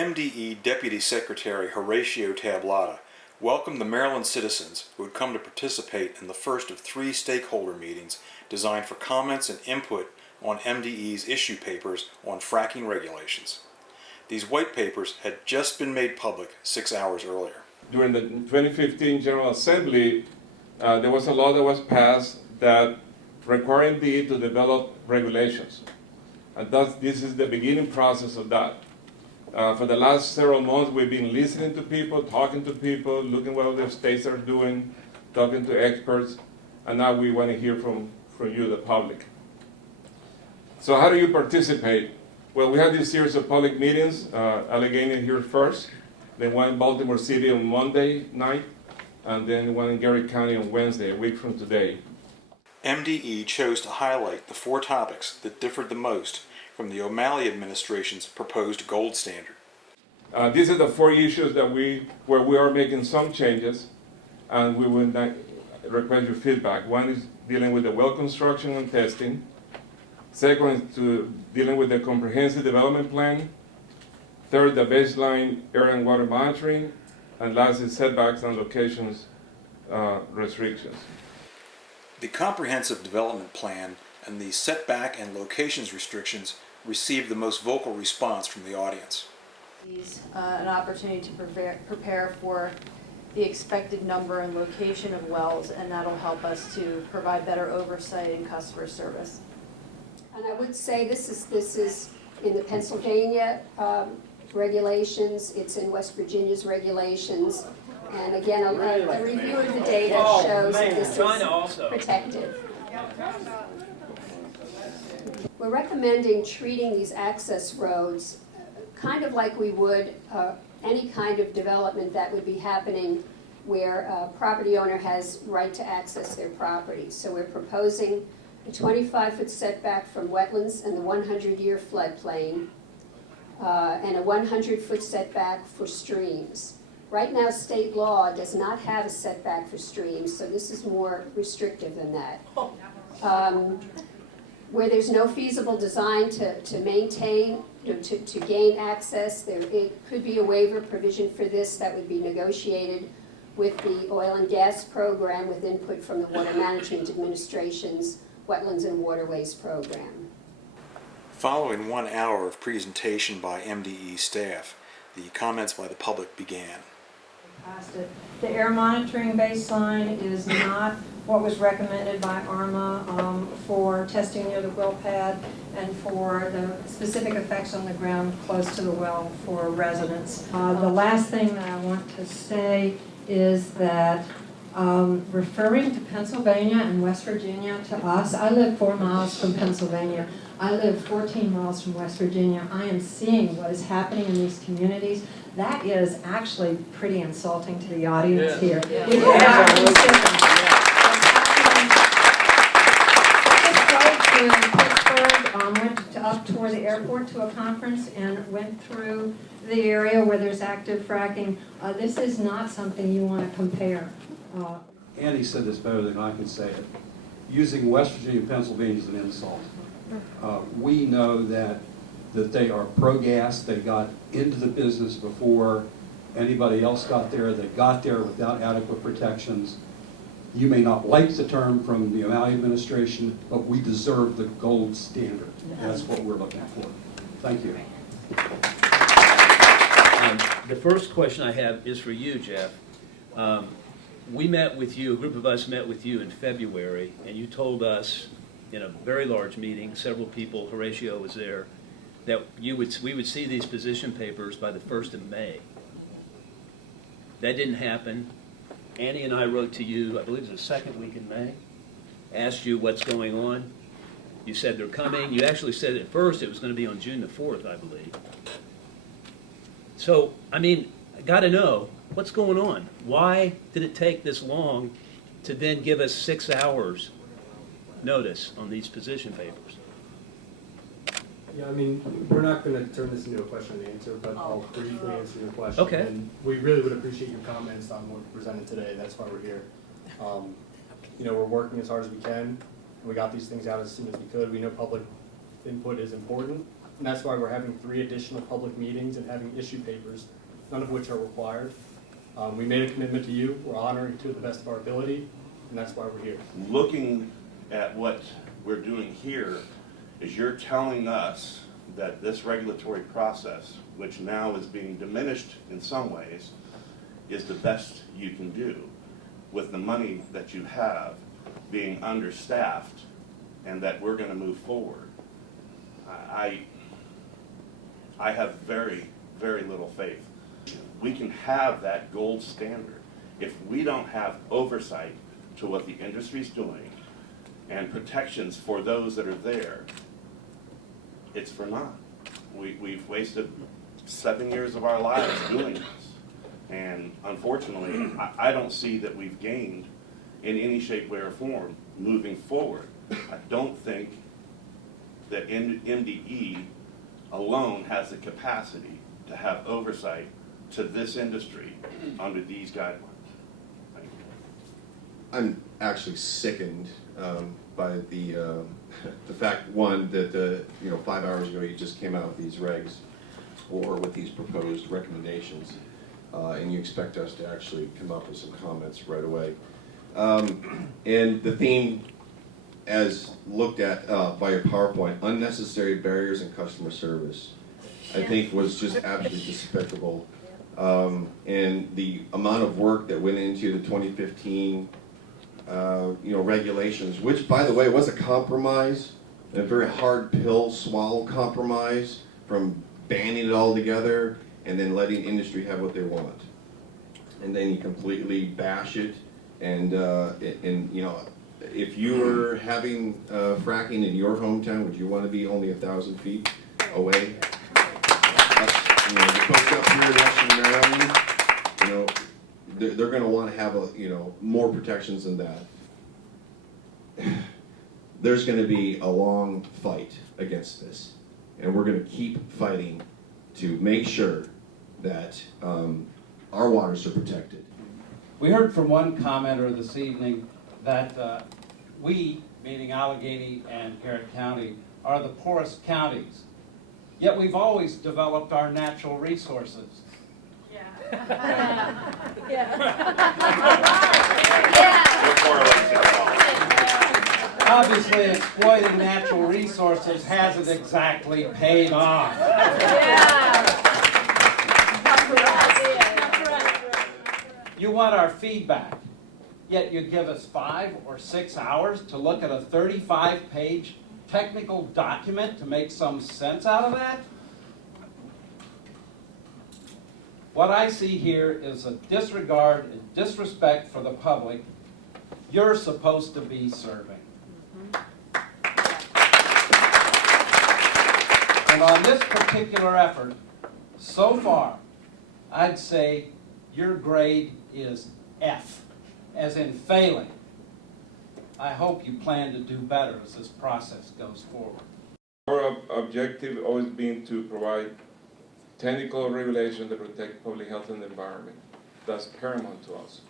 MDE Deputy Secretary Horatio Tablata welcomed the Maryland citizens who had come to participate in the first of 3 stakeholder meetings designed for comments and input on MDE's issue papers on fracking regulations. These white papers had just been made public 6 hours earlier. During the 2015 General Assembly, there was a law that was passed that required MDE to develop regulations. And thus, this is the beginning process of that. For the last several months, we've been listening to people, talking to people, looking what other states are doing, talking to experts, and now we want to hear from you, the public. So how do you participate? Well, we had this series of public meetings, Allegheny here first, then one in Baltimore City on Monday night, and then one in Garrett County on Wednesday, a week from today. MDE chose to highlight the 4 topics that differed the most from the O'Malley administration's proposed gold standard. These are the 4 issues that where we are making some changes, and we would request your feedback. One is dealing with the well construction and testing. Second is dealing with the comprehensive development plan. Third, the baseline air and water monitoring. And last is setbacks and locations restrictions. The comprehensive development plan and the setback and locations restrictions received the most vocal response from the audience. An opportunity to prepare for the expected number and location of wells, and that'll help us to provide better oversight and customer service. And I would say this is in the Pennsylvania regulations, it's in West Virginia's regulations, and again, a review of the data shows that this is protected. We're recommending treating these access roads kind of like we would any kind of development that would be happening where a property owner has right to access their property. So we're proposing a 25-foot setback from wetlands and the 100-year floodplain, and a 100-foot setback for streams. Right now, state law does not have a setback for streams, so this is more restrictive than that. Where there's no feasible design to maintain, to gain access, it could be a waiver provision for this that would be negotiated with the oil and gas program with input from the Water Management Administration's Wetlands and Waterways program. Following 1 hour of presentation by MDE staff, the comments by the public began. The air monitoring baseline is not what was recommended by ARMA for testing near the well pad and for the specific effects on the ground close to the well for residents. The last thing that I want to say is that referring to Pennsylvania and West Virginia to us, I live 4 miles from Pennsylvania. I live 14 miles from West Virginia. I am seeing what is happening in these communities. That is actually pretty insulting to the audience here. Yeah. We are considering. I just drove to Pittsburgh, went up toward the airport to a conference and went through the area where there's active fracking. This is not something you want to compare. Andy said this better than I can say it. Using West Virginia and Pennsylvania is an insult. We know that they are pro-gas. They got into the business before anybody else got there. They got there without adequate protections. You may not like the term from the O'Malley administration, but we deserve the gold standard. That's what we're looking for. Thank you. The first question I have is for you, Jeff. We met with you, a group of us met with you in February, and you told us in a very large meeting, several people, Horatio was there, that we would see these position papers by the 1st of May. That didn't happen. Annie and I wrote to you, I believe it was the second week in May, asked you what's going on. You said they're coming. You actually said at first it was going to be on June the 4th, I believe. So, I mean, I got to know, what's going on? Why did it take this long to then give us 6 hours notice on these position papers? Yeah, I mean, we're not going to turn this into a question and answer, but I'll briefly answer your question. Okay. And we really would appreciate your comments on what we presented today. That's why we're here. You know, we're working as hard as we can. We got these things out as soon as we could. We know public input is important. And that's why we're having 3 additional public meetings and having issue papers, none of which are required. We made a commitment to you, we're honoring to the best of our ability, and that's why we're here. Looking at what we're doing here is you're telling us that this regulatory process, which now is being diminished in some ways, is the best you can do with the money that you have being understaffed, and that we're going to move forward. I have very, very little faith. We can have that gold standard. If we don't have oversight to what the industry's doing and protections for those that are there, it's for naught. We've wasted 7 years of our lives doing this. And unfortunately, I don't see that we've gained in any shape, way, or form moving forward. I don't think that MDE alone has the capacity to have oversight to this industry under these guidelines. Thank you. I'm actually sickened by the fact, one, that 5 hours ago you just came out with these regs or with these proposed recommendations, and you expect us to actually come up with some comments right away. And the theme, as looked at by your PowerPoint, unnecessary barriers in customer service, I think was just absolutely despicable. And the amount of work that went into the 2015 regulations, which, by the way, was a compromise, a very hard pill swallow compromise from banning it all together and then letting industry have what they want. And then you completely bash it, and if you were having fracking in your hometown, would you want to be only 1,000 feet away? The folks up here in Western Maryland, they're going to want to have more protections than that. There's going to be a long fight against this, and we're going to keep fighting to make sure that our waters are protected. We heard from one commenter this evening that we, meaning Allegheny and Garrett County, are the poorest counties. Yet we've always developed our natural resources. Obviously, exploiting natural resources hasn't exactly paid off. You want our feedback, yet you give us 5 or 6 hours to look at a 35-page technical document to make some sense out of that? What I see here is a disregard and disrespect for the public you're supposed to be serving. And on this particular effort, so far, I'd say your grade is F, as in failing. I hope you plan to do better as this process goes forward. Our objective always been to provide technical regulation that protect public health and the environment. That's paramount to us.